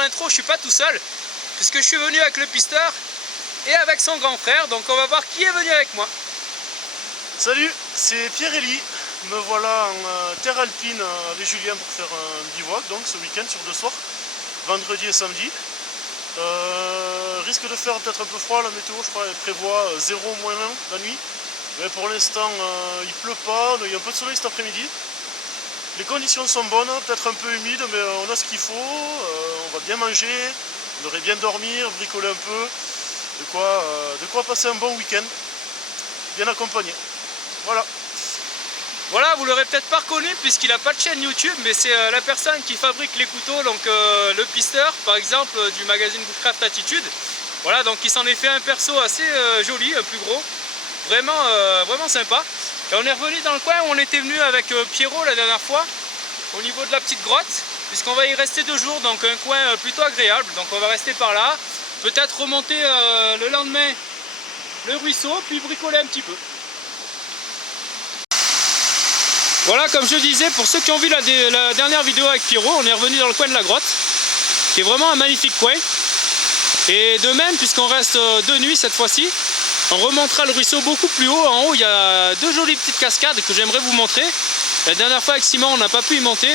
l'intro, je suis pas tout seul, puisque je suis venu avec le pisteur et avec son grand frère, donc on va voir qui est venu avec moi. Salut, c'est Pierre-Élie. Me voilà en terre alpine avec Julien pour faire un bivouac donc ce week-end sur 2 soirs, vendredi et samedi. Risque de faire peut-être un peu froid, la météo je crois elle prévoit 0 moins 1 la nuit. Mais pour l'instant il pleut pas, il y a un peu de soleil cet après-midi. Les conditions sont bonnes, peut-être un peu humides, mais on a ce qu'il faut, on va bien manger, on devrait bien dormir, bricoler un peu, de quoi passer un bon week-end, bien accompagné. Voilà. Voilà, vous l'aurez peut-être pas reconnu puisqu'il n'a pas de chaîne YouTube, mais c'est la personne qui fabrique les couteaux, donc le pisteur par exemple du magazine Woodcraft Attitude. Voilà, donc il s'en est fait un perso assez joli, un plus gros, vraiment sympa. Et on est revenu dans le coin où on était venu avec Pierrot la dernière fois, au niveau de la petite grotte, puisqu'on va y rester 2 jours, donc un coin plutôt agréable. Donc on va rester par là, peut-être remonter le lendemain le ruisseau, puis bricoler un petit peu. Voilà, comme je disais, pour ceux qui ont vu la dernière vidéo avec Pierrot, on est revenu dans le coin de la grotte, qui est vraiment un magnifique coin. Et de même, puisqu'on reste de nuit cette fois-ci, on remontera le ruisseau beaucoup plus haut. En haut, il y a 2 jolies petites cascades que j'aimerais vous montrer. La dernière fois avec Simon, on n'a pas pu y monter,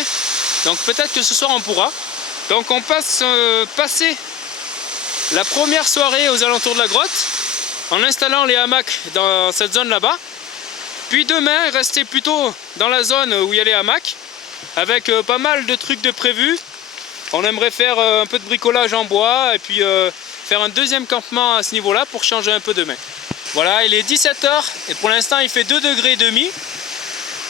donc peut-être que ce soir on pourra. Donc on passe passer la première soirée aux alentours de la grotte, en installant les hamacs dans cette zone là-bas. Puis demain, rester plutôt dans la zone où il y a les hamacs, avec pas mal de trucs de prévus. On aimerait faire un peu de bricolage en bois et puis faire un deuxième campement à ce niveau-là pour changer un peu demain. Voilà, il est 17 h et pour l'instant il fait 2,5 degrés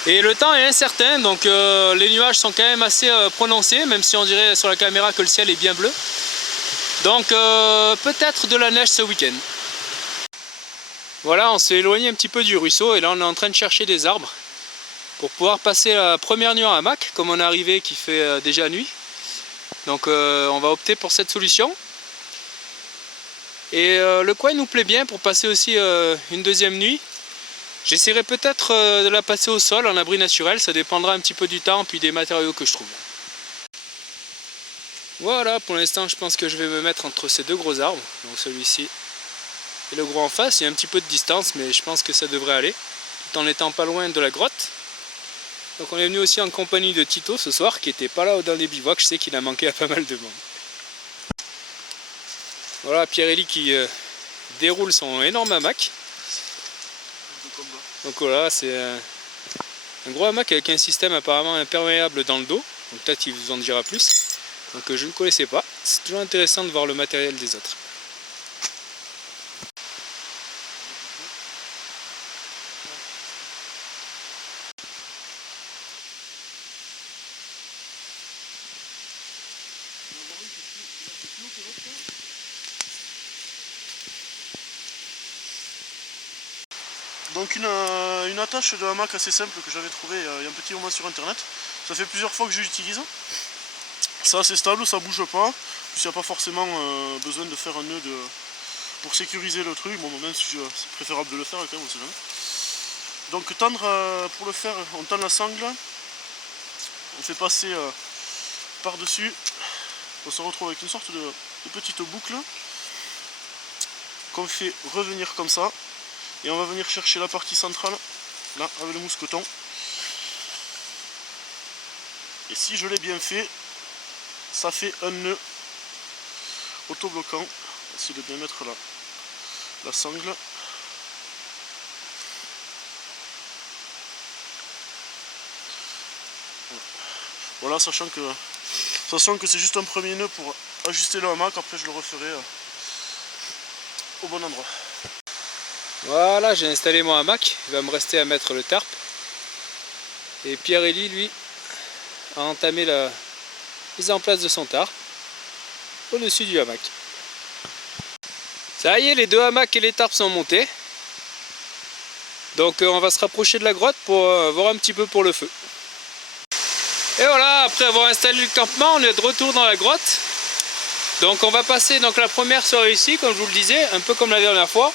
et le temps est incertain, donc les nuages sont quand même assez prononcés, même si on dirait sur la caméra que le ciel est bien bleu. Donc peut-être de la neige ce week-end. Voilà, on s'est éloigné un petit peu du ruisseau et là on est en train de chercher des arbres pour pouvoir passer la première nuit en hamac, comme on est arrivé qui fait déjà nuit. Donc on va opter pour cette solution. Et le coin nous plaît bien pour passer aussi une deuxième nuit. J'essaierai peut-être de la passer au sol en abri naturel, ça dépendra un petit peu du temps puis des matériaux que je trouve. Voilà, pour l'instant je pense que je vais me mettre entre ces 2 gros arbres, donc celui-ci et le gros en face. Il y a un petit peu de distance, mais je pense que ça devrait aller, tout en n'étant pas loin de la grotte. Donc on est venu aussi en compagnie de Tito ce soir, qui n'était pas là dans les bivouacs. Je sais qu'il a manqué à pas mal de monde. Voilà Pierre-Élie qui déroule son énorme hamac. Donc voilà, c'est un gros hamac avec un système apparemment imperméable dans le dos. Donc peut-être il vous en dira plus. Donc je ne connaissais pas. C'est toujours intéressant de voir le matériel des autres. Donc une attache de hamac assez simple que j'avais trouvé il y a un petit moment sur internet. Ça fait plusieurs fois que je l'utilise. C'est assez stable, ça bouge pas. Puis il n'y a pas forcément besoin de faire un nœud pour sécuriser le truc. Bon, même si c'est préférable de le faire quand même, on sait jamais. Donc tendre, pour le faire, on tend la sangle. On fait passer par-dessus. On se retrouve avec une sorte de petite boucle qu'on fait revenir comme ça. Et on va venir chercher la partie centrale, là, avec le mousqueton. Et si je l'ai bien fait, ça fait un nœud autobloquant. On va essayer de bien mettre la sangle. Voilà, sachant que c'est juste un premier nœud pour ajuster le hamac. Après je le referai au bon endroit. Voilà, j'ai installé mon hamac, il va me rester à mettre le tarp. Et Pierre-Élie, lui, a entamé la mise en place de son tarp au-dessus du hamac. Ça y est, les 2 hamacs et les tarps sont montés. Donc on va se rapprocher de la grotte pour voir un petit peu pour le feu. Et voilà, après avoir installé le campement, on est de retour dans la grotte. Donc on va passer donc la première soirée ici, comme je vous le disais, un peu comme la dernière fois.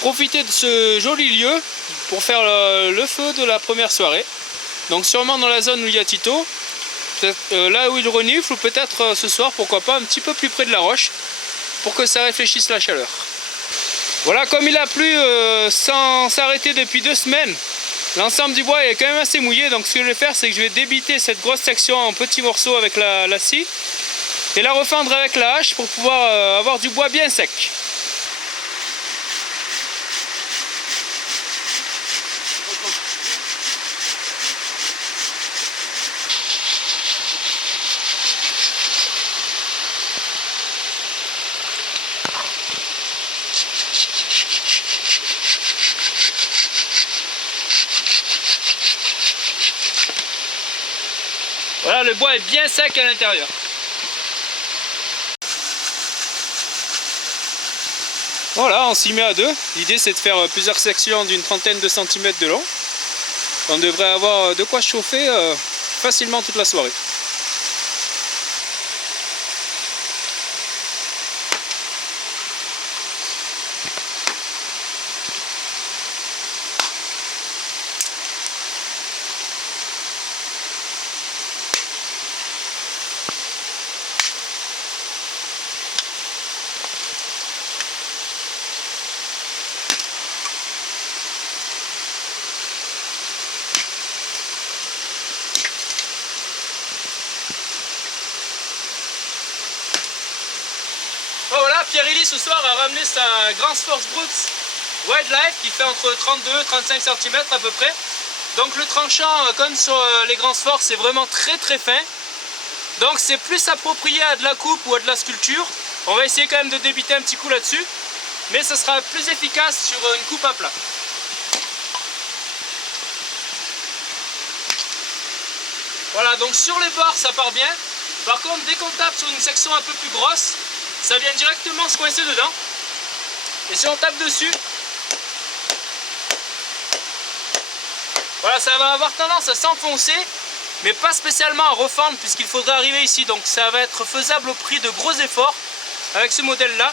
Profiter de ce joli lieu pour faire le feu de la première soirée. Donc sûrement dans la zone où il y a Tito. là où il renifle, ou peut-être ce soir, pourquoi pas, un petit peu plus près de la roche, pour que ça réfléchisse la chaleur. Voilà, comme il a plu sans s'arrêter depuis 2 semaines, l'ensemble du bois est quand même assez mouillé, donc ce que je vais faire, c'est que je vais débiter cette grosse section en petits morceaux avec la scie, et la refendre avec la hache pour pouvoir avoir du bois bien sec. Voilà, le bois est bien sec à l'intérieur. Voilà, on s'y met à 2. L'idée, c'est de faire plusieurs sections d'une trentaine de centimètres de long. On devrait avoir de quoi chauffer facilement toute la soirée. Oh voilà, Pierre-Élie ce soir a ramené sa Grandsforce Brooks Wildlife qui fait entre 32 et 35 cm à peu près. Donc le tranchant, comme sur les Grandsforce, c'est vraiment très fin. Donc c'est plus approprié à de la coupe ou à de la sculpture. On va essayer quand même de débiter un petit coup là-dessus, mais ça sera plus efficace sur une coupe à plat. Voilà, donc sur les bords ça part bien. Par contre, dès qu'on tape sur une section un peu plus grosse, ça vient directement se coincer dedans. Et si on tape dessus, voilà, ça va avoir tendance à s'enfoncer, mais pas spécialement à refendre puisqu'il faudra arriver ici. Donc ça va être faisable au prix de gros efforts avec ce modèle-là.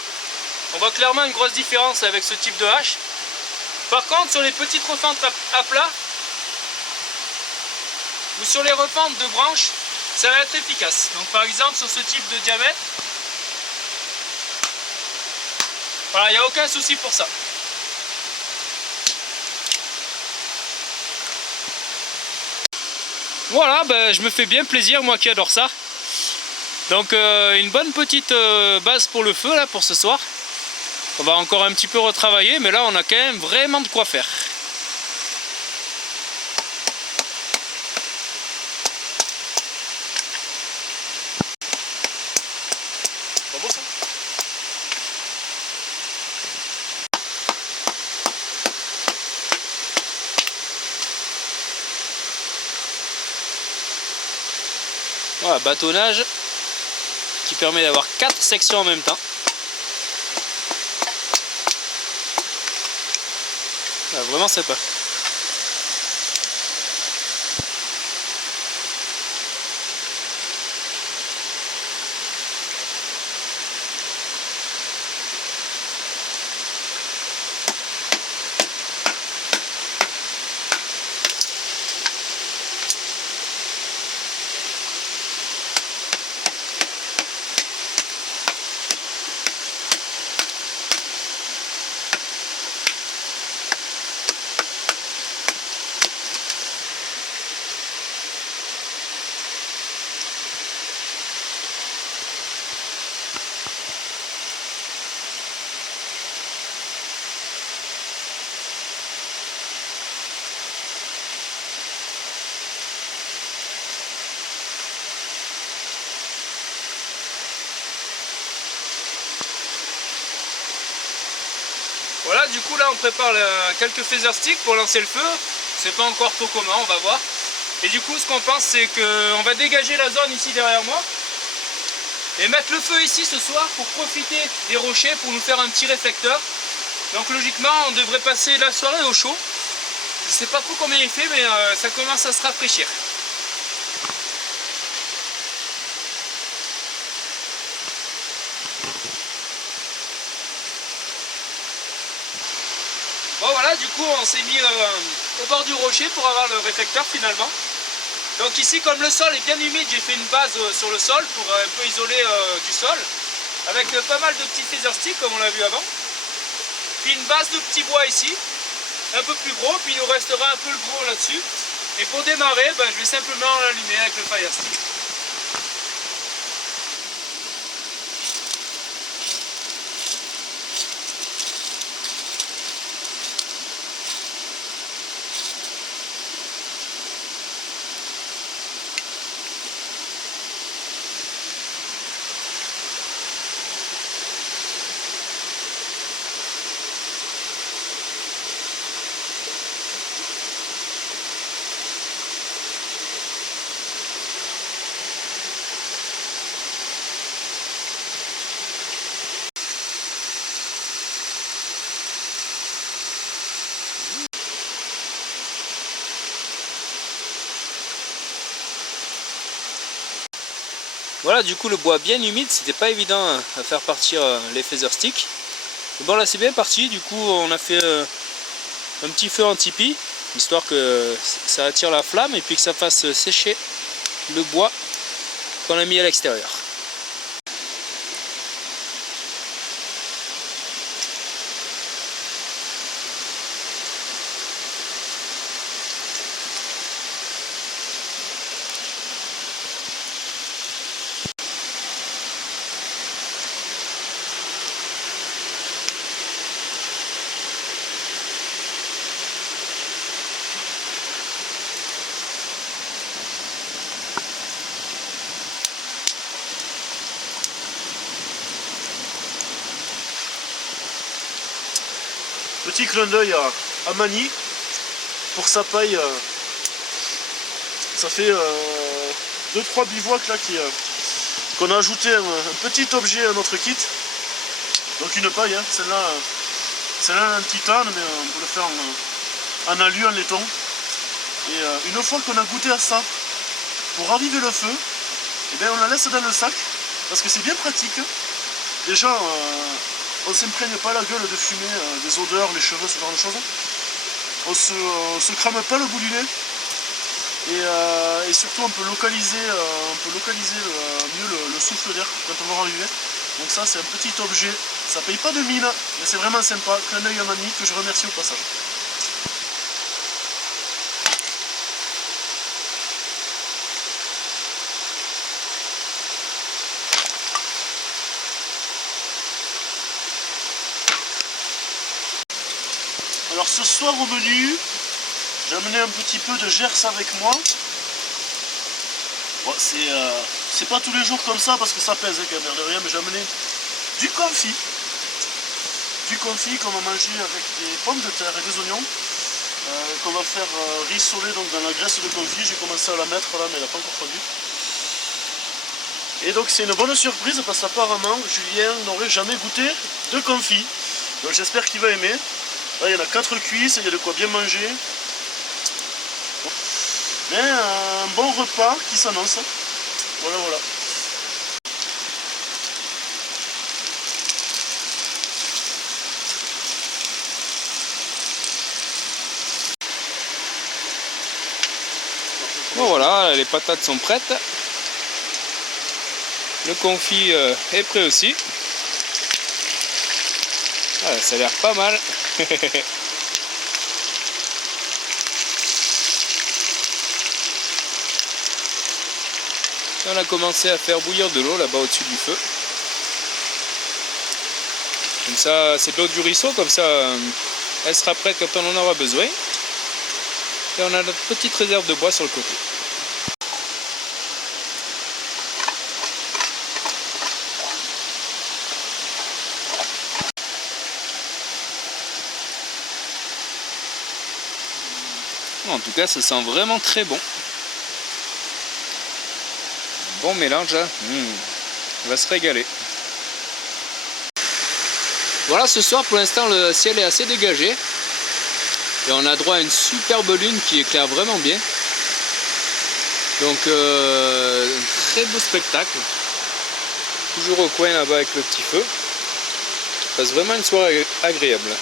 On voit clairement une grosse différence avec ce type de hache. Par contre, sur les petites refentes à plat ou sur les refentes de branches, ça va être efficace. Donc par exemple sur ce type de diamètre, voilà, il n'y a aucun souci pour ça. Voilà, ben, je me fais bien plaisir, moi qui adore ça. Donc une bonne petite base pour le feu là pour ce soir. On va encore un petit peu retravailler, mais là on a quand même vraiment de quoi faire. Pas beau ça? Voilà, bâtonnage qui permet d'avoir 4 sections en même temps. Voilà, vraiment sympa. Voilà, du coup là on prépare quelques phaser sticks pour lancer le feu. C'est pas encore trop comment, on va voir. Et du coup ce qu'on pense c'est qu'on va dégager la zone ici derrière moi et mettre le feu ici ce soir pour profiter des rochers pour nous faire un petit réflecteur. Donc logiquement on devrait passer la soirée au chaud. Je sais pas trop combien il fait mais ça commence à se rafraîchir. Bon voilà, du coup on s'est mis au bord du rocher pour avoir le réflecteur finalement. Donc ici, comme le sol est bien humide, j'ai fait une base sur le sol pour un peu isoler du sol, avec pas mal de petits feather sticks comme on l'a vu avant. Puis une base de petits bois ici, un peu plus gros, puis il nous restera un peu le gros là-dessus. Et pour démarrer, je vais simplement l'allumer avec le fire stick. Voilà, du coup le bois bien humide, c'était pas évident à faire partir les feather sticks. Mais bon là c'est bien parti, du coup on a fait un petit feu en tipi, histoire que ça attire la flamme et puis que ça fasse sécher le bois qu'on a mis à l'extérieur. Petit clin d'œil à Mani pour sa paille. Ça fait 2-3 bivouacs là qu'on a ajouté un petit objet à notre kit. Donc une paille, hein. Celle-là en titane, mais on peut le faire en alu, en laiton. Et une fois qu'on a goûté à ça, pour raviver le feu, eh bien, on la laisse dans le sac parce que c'est bien pratique. Déjà, on ne s'imprègne pas la gueule de fumée, des odeurs, les cheveux, ce genre de choses. On se crame pas le bout du nez. Et surtout on peut localiser mieux le souffle d'air quand on va raviver. Donc ça c'est un petit objet, ça paye pas de mine, mais c'est vraiment sympa. Clin d'œil à Mamie que je remercie au passage. Alors ce soir au menu, j'ai amené un petit peu de gerce avec moi. Bon, c'est pas tous les jours comme ça parce que ça pèse quand même de rien, mais j'ai amené du confit. Du confit qu'on va manger avec des pommes de terre et des oignons. Qu'on va faire rissoler donc dans la graisse de confit. J'ai commencé à la mettre là, mais elle n'a pas encore fondu. Et donc c'est une bonne surprise parce qu'apparemment Julien n'aurait jamais goûté de confit. Donc j'espère qu'il va aimer. Là il y en a 4 cuisses, il y a de quoi bien manger. Mais un bon repas qui s'annonce. Voilà, voilà. Bon voilà, les patates sont prêtes. Le confit est prêt aussi. Ah, ça a l'air pas mal. On a commencé à faire bouillir de l'eau là-bas au-dessus du feu. Comme ça, c'est de l'eau du ruisseau, comme ça, elle sera prête quand on en aura besoin. Et on a notre petite réserve de bois sur le côté. En tout cas, ça sent vraiment très bon. Bon mélange, hein. On va se régaler. Voilà, ce soir pour l'instant le ciel est assez dégagé et on a droit à une superbe lune qui éclaire vraiment bien. Donc un très beau spectacle. Toujours au coin là-bas avec le petit feu. On passe vraiment une soirée agréable.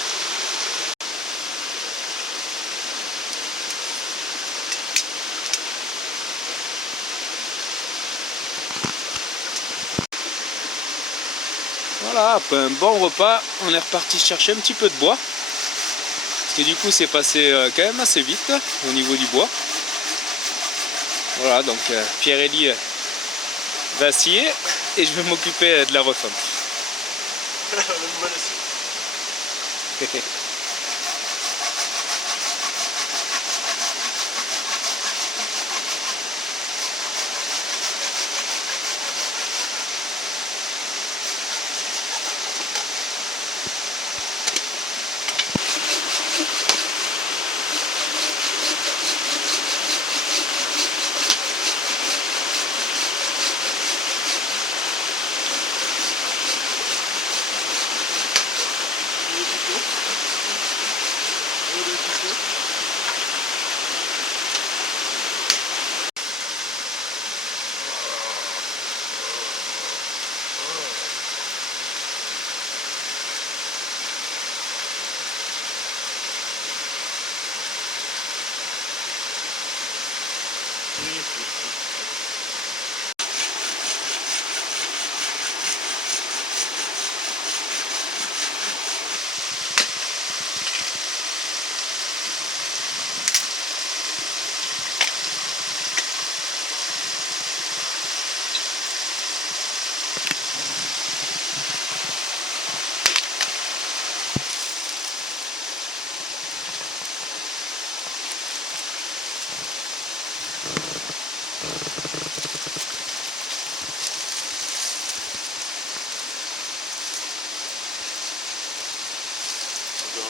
Voilà, après un bon repas, on est reparti chercher un petit peu de bois. Parce que du coup c'est passé quand même assez vite au niveau du bois. Voilà, donc Pierre-Élie va scier et je vais m'occuper de la refonte. La nouvelle assiette.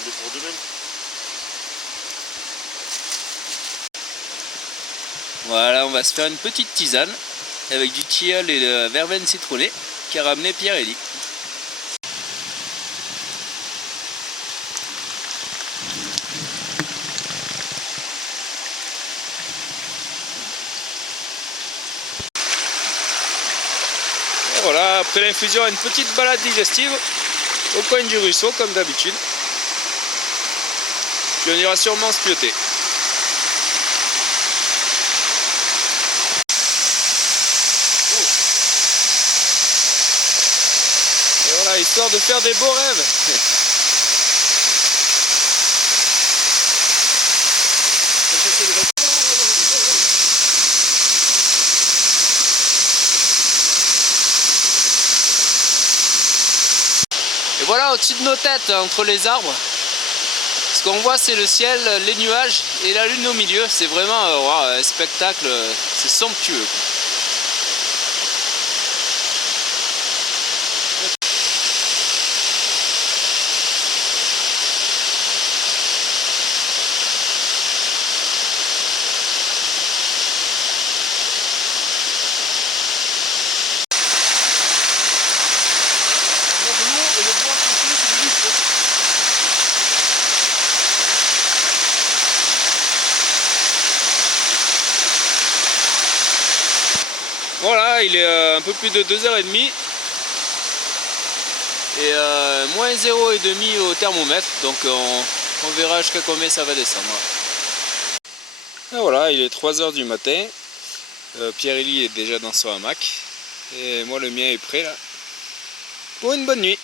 Pour demain. Voilà, on va se faire une petite tisane avec du tilleul et de verveine citronnée qu'a ramené Pierre-Élie. Et voilà, après l'infusion, une petite balade digestive au coin du ruisseau comme d'habitude. Puis on ira sûrement se pioter. Et voilà, histoire de faire des beaux rêves. Et voilà, au-dessus de nos têtes, entre les arbres, ce qu'on voit c'est le ciel, les nuages et la lune au milieu. C'est vraiment un spectacle, c'est somptueux. Voilà, il est un peu plus de 2h30 et moins 0,5 au thermomètre, donc on verra jusqu'à combien ça va descendre. Et voilà, il est 3h du matin, Pierre-Élie est déjà dans son hamac et moi le mien est prêt là pour une bonne nuit.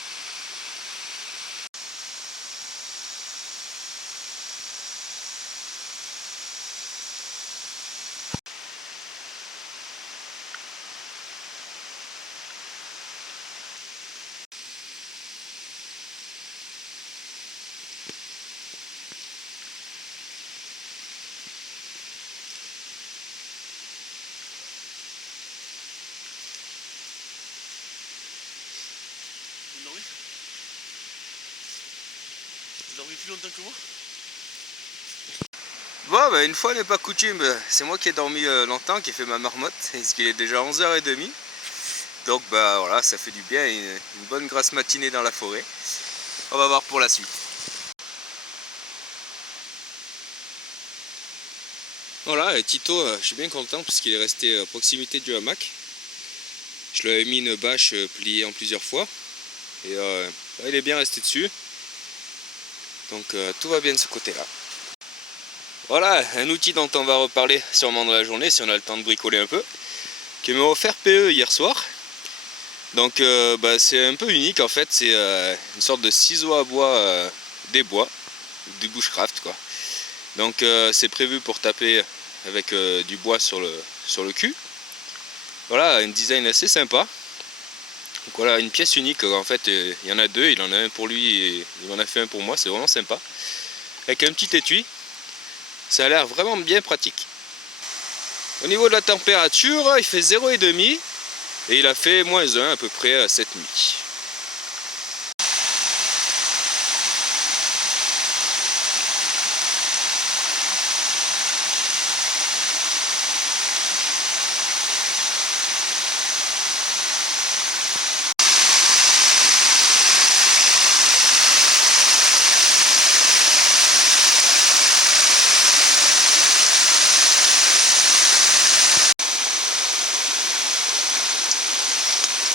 T'as dormi plus longtemps que moi? Bon, bah, une fois n'est pas coutume, c'est moi qui ai dormi longtemps, qui ai fait ma marmotte, parce qu'il est déjà 11h30. Donc bah voilà, ça fait du bien, une bonne grasse matinée dans la forêt. On va voir pour la suite. Voilà, et Tito, je suis bien content parce qu'il est resté à proximité du hamac. Je lui avais mis une bâche pliée en plusieurs fois. Et il est bien resté dessus. Donc tout va bien de ce côté-là. Voilà, un outil dont on va reparler sûrement dans la journée, si on a le temps de bricoler un peu, qui m'a offert PE hier soir. Donc c'est un peu unique en fait, c'est une sorte de ciseau à bois des bois, du bushcraft quoi. Donc c'est prévu pour taper avec du bois sur le cul. Voilà, un design assez sympa. Donc voilà, une pièce unique en fait, il y en a deux, il en a un pour lui et il m'en a fait un pour moi, c'est vraiment sympa. Avec un petit étui, ça a l'air vraiment bien pratique. Au niveau de la température, il fait 0,5 et il a fait -1 à peu près cette nuit.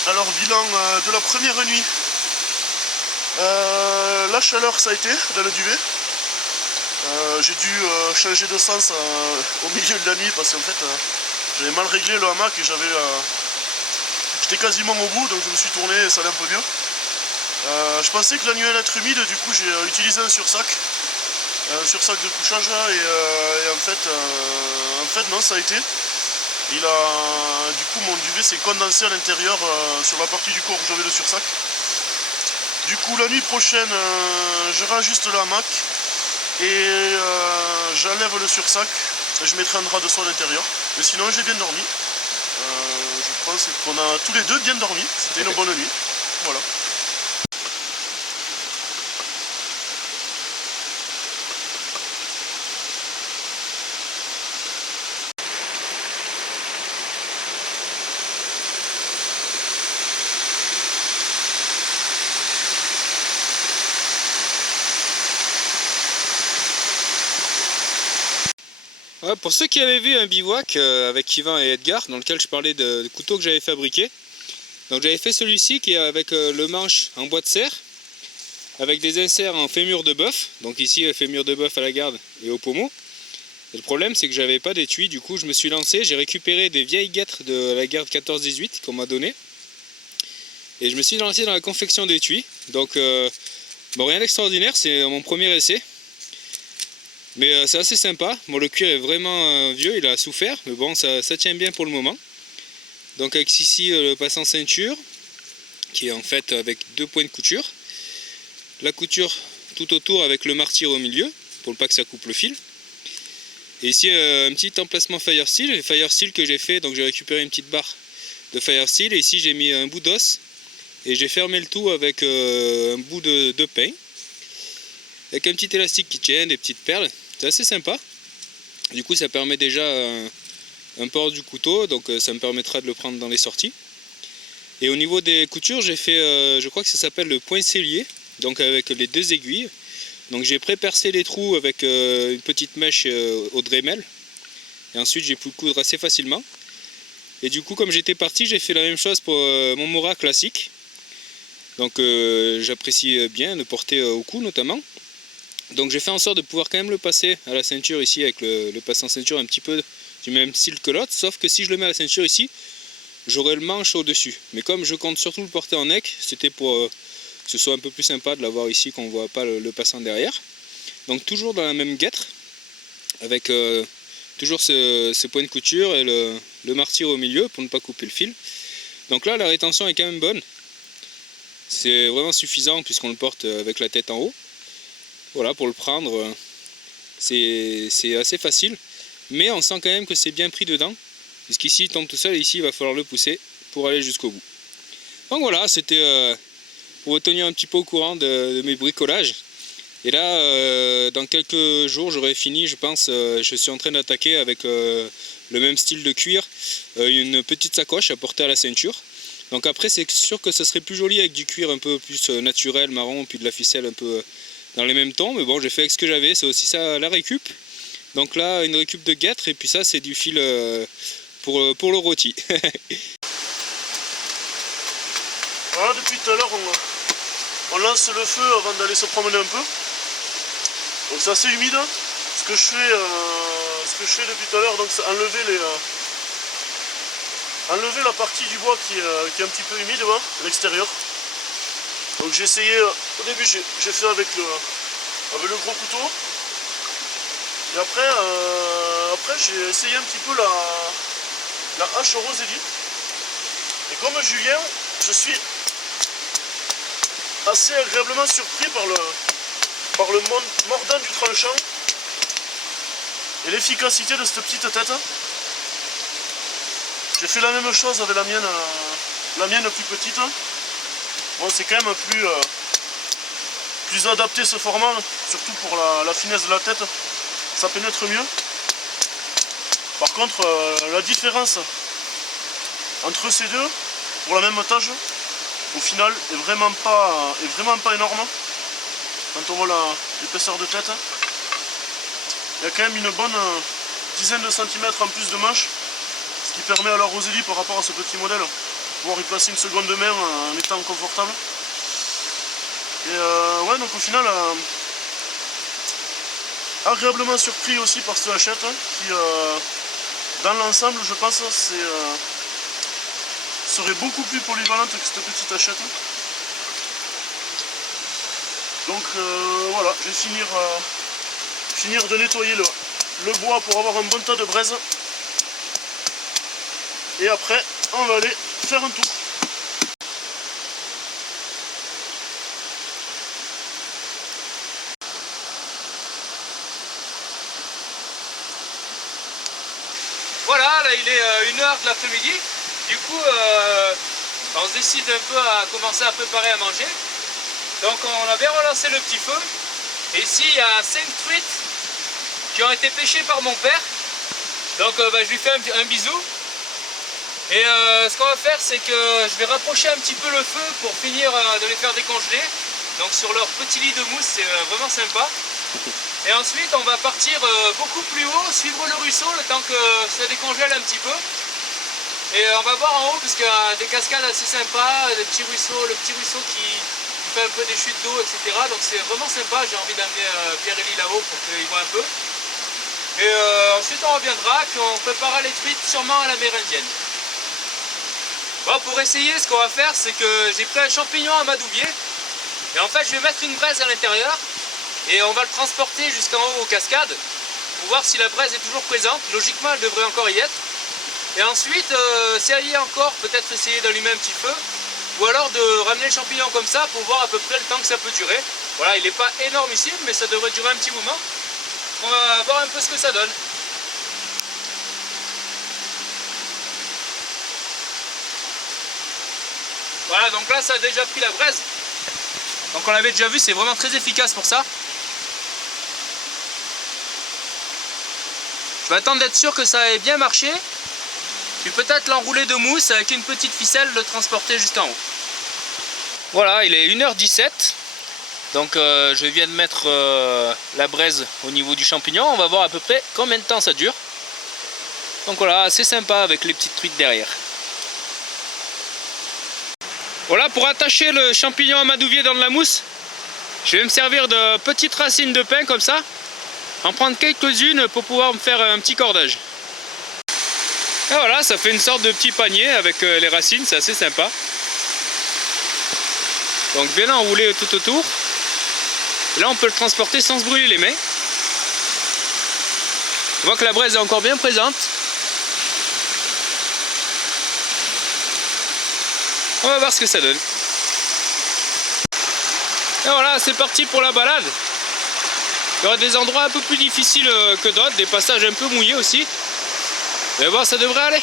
Alors bilan de la première nuit. La chaleur ça a été dans le duvet. J'ai dû changer de sens au milieu de la nuit parce qu'en fait j'avais mal réglé le hamac et j'étais quasiment au bout, donc je me suis tourné et ça allait un peu mieux. Je pensais que la nuit allait être humide, du coup j'ai utilisé un sursac de couchage et en fait non, ça a été. Du coup mon duvet s'est condensé à l'intérieur sur la partie du corps où j'avais le sursac. Du coup la nuit prochaine je réajuste le hamac et j'enlève le sursac, je mettrai un drap de soie à l'intérieur. Mais sinon j'ai bien dormi. Je pense qu'on a tous les deux bien dormi, c'était une bonne nuit. Voilà. Ouais, pour ceux qui avaient vu un bivouac avec Yvan et Edgar, dans lequel je parlais de couteaux que j'avais fabriqués, donc j'avais fait celui-ci qui est avec le manche en bois de serre, avec des inserts en fémur de bœuf, donc ici fémur de bœuf à la garde et au pommeau. Et le problème c'est que j'avais pas d'étui, du coup je me suis lancé, j'ai récupéré des vieilles guêtres de la garde 14-18 qu'on m'a donné, et je me suis lancé dans la confection d'étuis. Donc bon, rien d'extraordinaire, c'est mon premier essai. Mais c'est assez sympa. Bon, le cuir est vraiment vieux, il a souffert, mais bon, ça tient bien pour le moment. Donc avec ici le passant ceinture, qui est en fait avec 2 points de couture. La couture tout autour avec le martyr au milieu, pour ne pas que ça coupe le fil. Et ici un petit emplacement Fire Steel. Les Fire Steel que j'ai fait, donc j'ai récupéré une petite barre de Fire Steel. Et ici j'ai mis un bout d'os. Et j'ai fermé le tout avec un bout de pain. Avec un petit élastique qui tient, des petites perles. C'est assez sympa. Du coup ça permet déjà un port du couteau, donc ça me permettra de le prendre dans les sorties. Et au niveau des coutures, j'ai fait, je crois que ça s'appelle le point cellier, donc avec les 2 aiguilles. Donc j'ai pré-percé les trous avec une petite mèche au Dremel. Et ensuite j'ai pu coudre assez facilement. Et du coup comme j'étais parti, j'ai fait la même chose pour mon Mora classique. Donc j'apprécie bien le porter au cou notamment. Donc j'ai fait en sorte de pouvoir quand même le passer à la ceinture ici avec le passant ceinture un petit peu du même style que l'autre, sauf que si je le mets à la ceinture ici, j'aurai le manche au dessus. Mais comme je compte surtout le porter en neck, c'était pour que ce soit un peu plus sympa de l'avoir ici, qu'on ne voit pas le passant derrière. Donc toujours dans la même guêtre, avec toujours ce point de couture et le martyr au milieu pour ne pas couper le fil. Donc là la rétention est quand même bonne, c'est vraiment suffisant puisqu'on le porte avec la tête en haut. Voilà, pour le prendre, c'est assez facile, mais on sent quand même que c'est bien pris dedans, puisqu'ici il tombe tout seul et ici il va falloir le pousser pour aller jusqu'au bout. Donc voilà, c'était pour vous tenir un petit peu au courant de mes bricolages. Et là, dans quelques jours, j'aurai fini, je pense, je suis en train d'attaquer avec le même style de cuir, une petite sacoche à porter à la ceinture. Donc après, c'est sûr que ce serait plus joli avec du cuir un peu plus naturel, marron, puis de la ficelle un peu dans les mêmes tons, mais bon, j'ai fait avec ce que j'avais, c'est aussi ça la récup. Donc là, une récup de guêtre, et puis ça, c'est du fil pour le rôti. Voilà, depuis tout à l'heure, on lance le feu avant d'aller se promener un peu. Donc c'est assez humide. Ce que je fais depuis tout à l'heure, donc c'est enlever enlever la partie du bois qui est un petit peu humide, à l'extérieur. Donc j'ai essayé, au début j'ai fait avec le gros couteau. Et après j'ai essayé un petit peu la hache Rosélie. Et comme Julien, je suis assez agréablement surpris par le mordant du tranchant et l'efficacité de cette petite tête. J'ai fait la même chose avec la mienne plus petite. Bon, c'est quand même plus adapté ce format, surtout pour la finesse de la tête, ça pénètre mieux. Par contre, la différence entre ces deux, pour la même tâche, au final, est vraiment pas énorme. Quand on voit l'épaisseur de tête, il y a quand même une bonne dizaine de centimètres en plus de manche, ce qui permet à la Rosélie par rapport à ce petit modèle, pouvoir y placer une seconde main en étant confortable. Et ouais, donc au final, agréablement surpris aussi par cette hachette qui, dans l'ensemble, je pense, serait beaucoup plus polyvalente que cette petite hachette. Donc voilà, je vais finir de nettoyer le bois pour avoir un bon tas de braise. Et après, on va aller faire un tour. Voilà, là il est 1h de l'après-midi. Du coup, on se décide un peu à commencer à préparer à manger. Donc on a bien relancé le petit feu. Et ici il y a 5 truites qui ont été pêchées par mon père. Donc je lui fais un bisou. Et ce qu'on va faire, c'est que je vais rapprocher un petit peu le feu pour finir de les faire décongeler. Donc sur leur petit lit de mousse, c'est vraiment sympa. Et ensuite on va partir beaucoup plus haut, suivre le ruisseau le temps que ça décongèle un petit peu. Et on va voir en haut parce qu'il y a des cascades assez sympas, des petits ruisseaux, le petit ruisseau qui fait un peu des chutes d'eau, etc. Donc c'est vraiment sympa, j'ai envie d'amener Pierre et Lee là-haut pour qu'ils voient un peu. Et ensuite on reviendra, puis on préparera les truites sûrement à l'amérindienne. Bon, pour essayer, ce qu'on va faire, c'est que j'ai pris un champignon amadouvier. Et en fait je vais mettre une braise à l'intérieur. Et on va le transporter jusqu'en haut aux cascades pour voir si la braise est toujours présente. Logiquement elle devrait encore y être. Et ensuite, si elle y est encore, peut-être essayer d'allumer un petit feu. Ou alors de ramener le champignon comme ça pour voir à peu près le temps que ça peut durer. Voilà, il n'est pas énormissime, mais ça devrait durer un petit moment. On va voir un peu ce que ça donne. Voilà, donc là ça a déjà pris la braise. Donc on l'avait déjà vu, c'est vraiment très efficace pour ça. Je vais attendre d'être sûr que ça ait bien marché. Puis peut-être l'enrouler de mousse avec une petite ficelle, le transporter jusqu'en haut. Voilà, il est 1h17. Donc je viens de mettre la braise au niveau du champignon. On va voir à peu près combien de temps ça dure. Donc voilà, assez sympa avec les petites truites derrière. Voilà, pour attacher le champignon amadouvier dans de la mousse, je vais me servir de petites racines de pin comme ça. En prendre quelques-unes pour pouvoir me faire un petit cordage. Et voilà, ça fait une sorte de petit panier avec les racines, c'est assez sympa. Donc bien enroulé tout autour. Et là on peut le transporter sans se brûler les mains. On voit que la braise est encore bien présente. On va voir ce que ça donne. Et voilà, c'est parti pour la balade. Il y aura des endroits un peu plus difficiles que d'autres, des passages un peu mouillés aussi. Mais bon, ça devrait aller.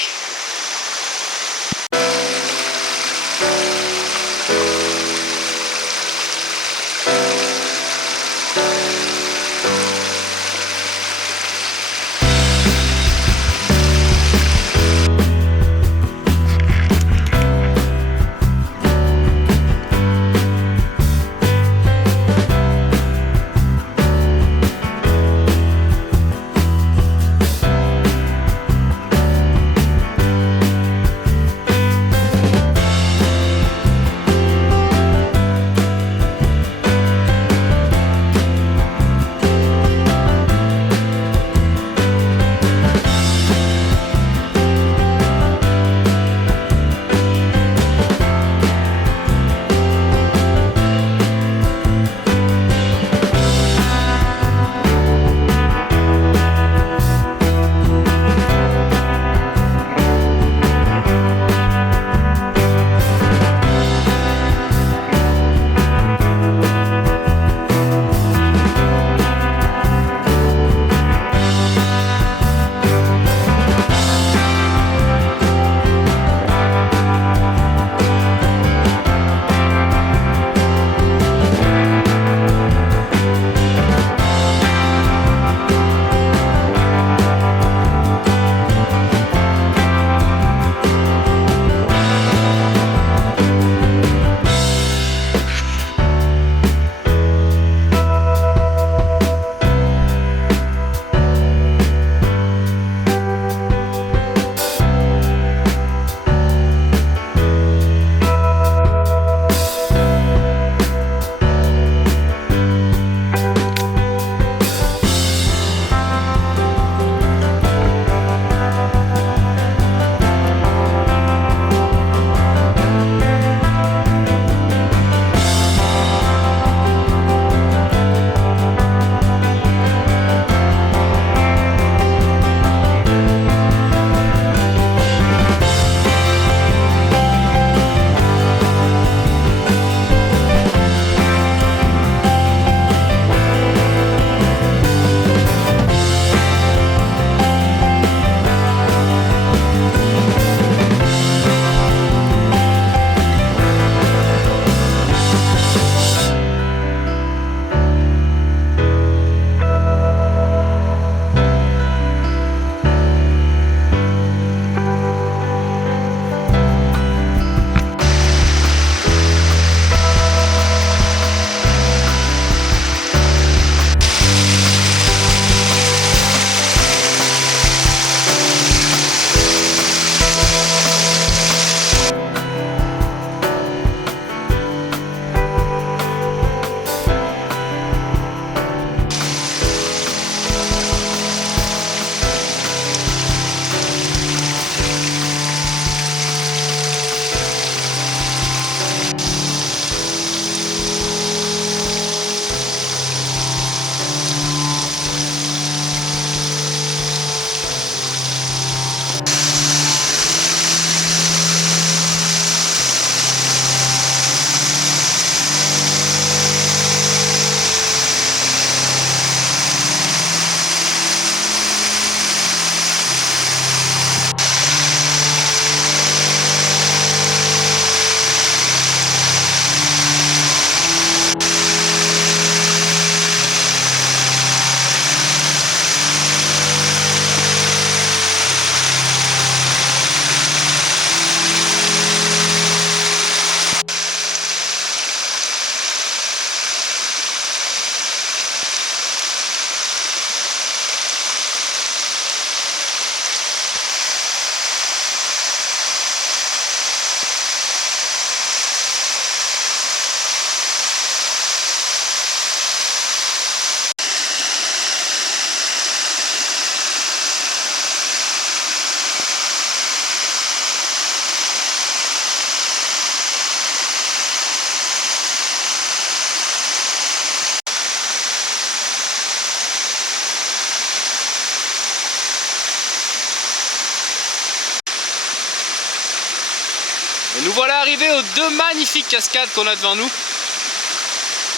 voilà arrivés aux deux magnifiques cascades qu'on a devant nous.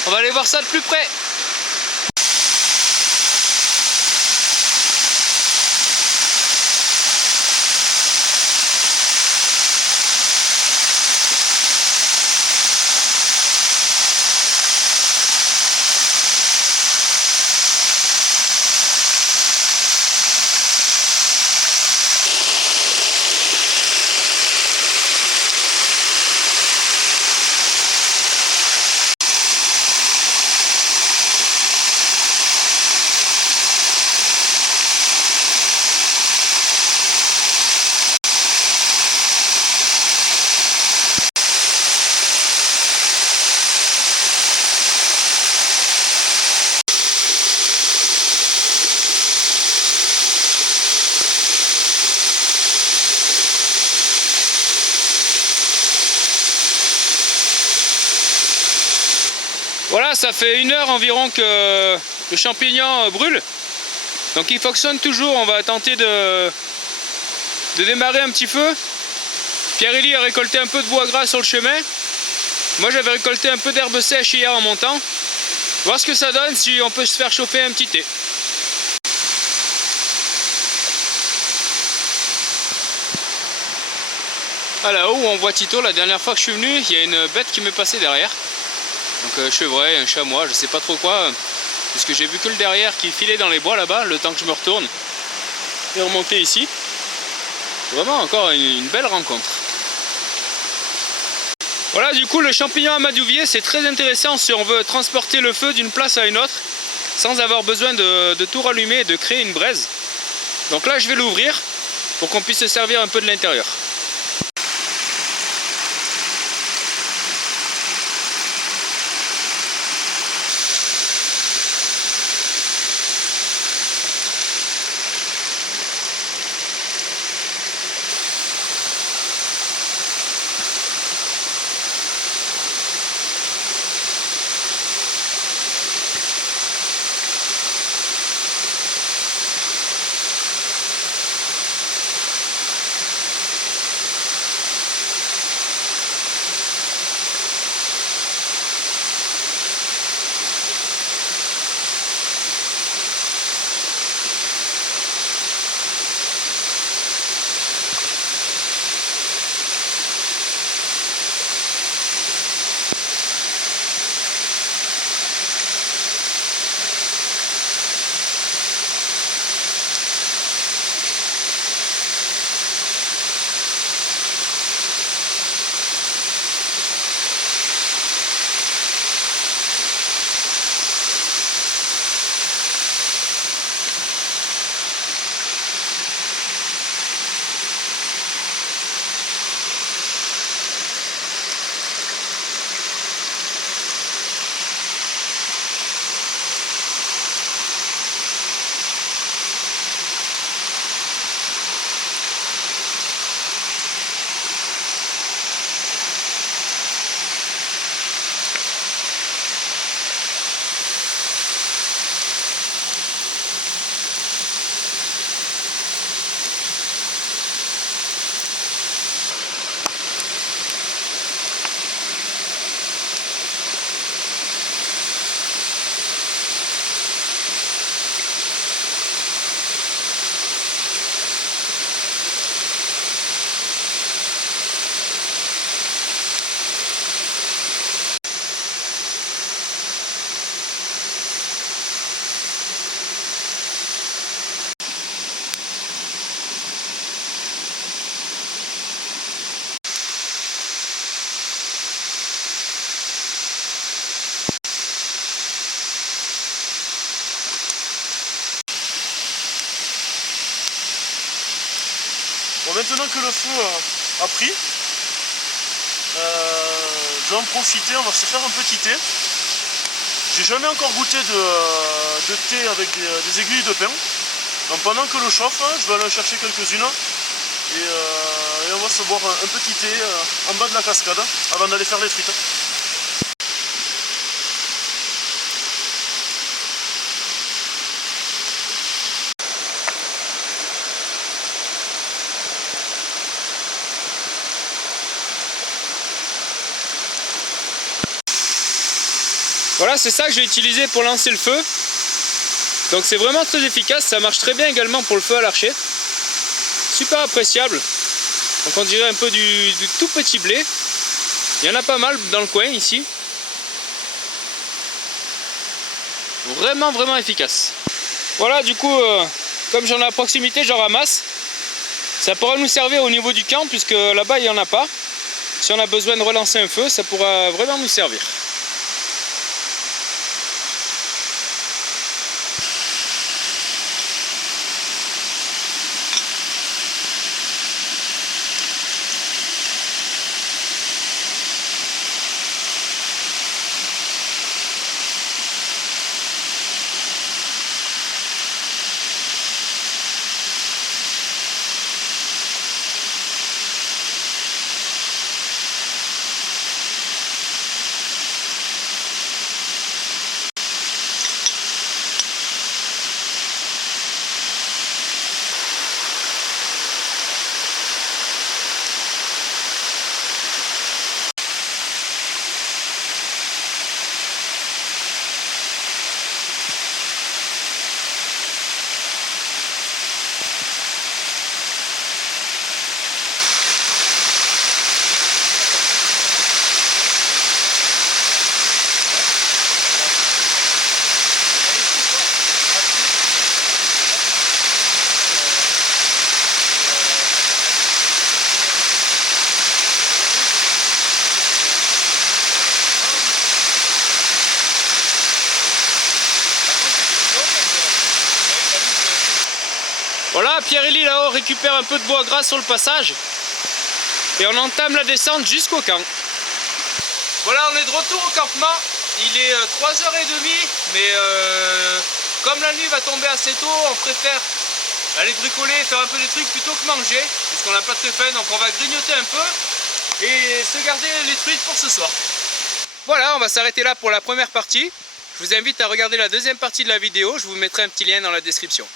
On va aller voir ça de plus près. Voilà, ça fait 1 heure environ que le champignon brûle. Donc il fonctionne toujours, on va tenter de démarrer un petit feu. Pierre-Élie a récolté un peu de bois gras sur le chemin. Moi j'avais récolté un peu d'herbe sèche hier en montant. Voir ce que ça donne, si on peut se faire chauffer un petit thé. Ah, là-haut où on voit Tito, la dernière fois que je suis venu, il y a une bête qui m'est passée derrière. Donc un chevreuil, un chamois, je sais pas trop quoi, puisque j'ai vu que le derrière qui filait dans les bois là-bas, le temps que je me retourne et remonter ici. Vraiment encore une belle rencontre. Voilà, du coup le champignon amadouvier, c'est très intéressant si on veut transporter le feu d'une place à une autre sans avoir besoin de tout rallumer et de créer une braise. Donc là je vais l'ouvrir pour qu'on puisse se servir un peu de l'intérieur. Bon, maintenant que le feu a pris, je vais en profiter, on va se faire un petit thé. J'ai jamais encore goûté de thé avec des aiguilles de pin. Donc pendant que l'eau chauffe, je vais aller en chercher quelques-unes et on va se boire un petit thé en bas de la cascade avant d'aller faire les truites. Voilà, c'est ça que j'ai utilisé pour lancer le feu. Donc c'est vraiment très efficace, ça marche très bien également pour le feu à l'archer. Super appréciable. Donc on dirait un peu du tout petit blé. Il y en a pas mal dans le coin ici. Vraiment vraiment efficace. Voilà, du coup comme j'en ai à proximité, j'en ramasse. Ça pourra nous servir au niveau du camp puisque là-bas il n'y en a pas. Si on a besoin de relancer un feu, ça pourra vraiment nous servir. Voilà, Pierre-Élie là-haut récupère un peu de bois gras sur le passage. Et on entame la descente jusqu'au camp. Voilà, on est de retour au campement. Il est 3h30, mais comme la nuit va tomber assez tôt, on préfère aller bricoler, faire un peu des trucs plutôt que manger, puisqu'on n'a pas très faim, donc on va grignoter un peu et se garder les truites pour ce soir. Voilà, on va s'arrêter là pour la première partie. Je vous invite à regarder la deuxième partie de la vidéo, je vous mettrai un petit lien dans la description.